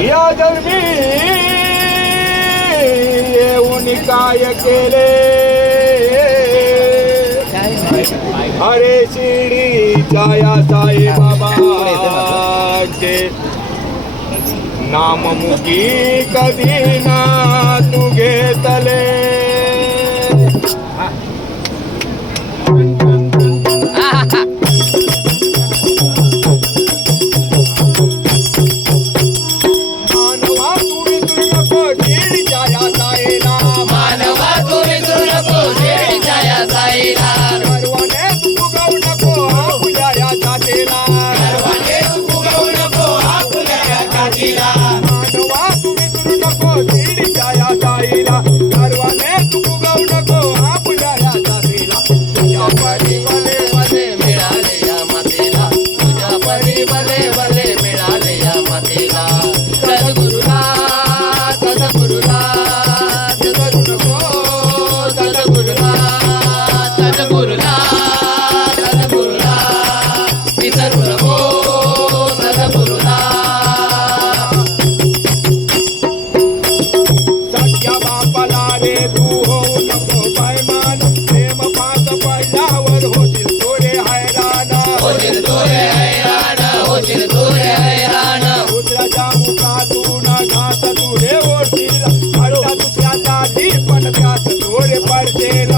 या जन्मी येऊन काय केले? अरे शिडी जाया साई नाम नाममुखी कधी ना तू घेतले చిరుకూరే హైరాణా ఓ చిరుకూరే హైరాణా ఉత్ర జాము కాదు నా ఘాత తూరే ఓ చిరులా అడుగు త్యాచాది పన త్యాచ తోరే పర్చేలా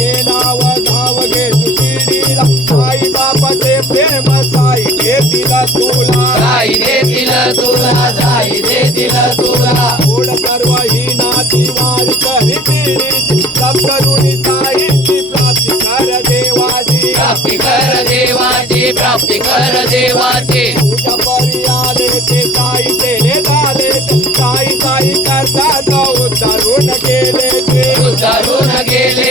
तुझे नाव धाव घे तुझीला आई प्रेम साई दे दिला तुला. साई दे दिला तुला साई दे दिला तुला. ओढ सर्व ही नाती वार करी पिढी तप करुणी साईची प्राप्ती कर देवाची. प्राप्ती कर देवाची प्राप्ती कर देवाची. तुझ्या परी आले ते साई तेरे झाले साई साई करता उद्धारून गेले ते. उद्धारून गेले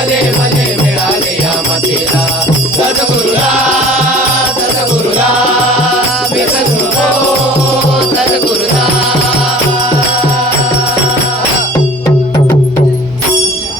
Hare Hare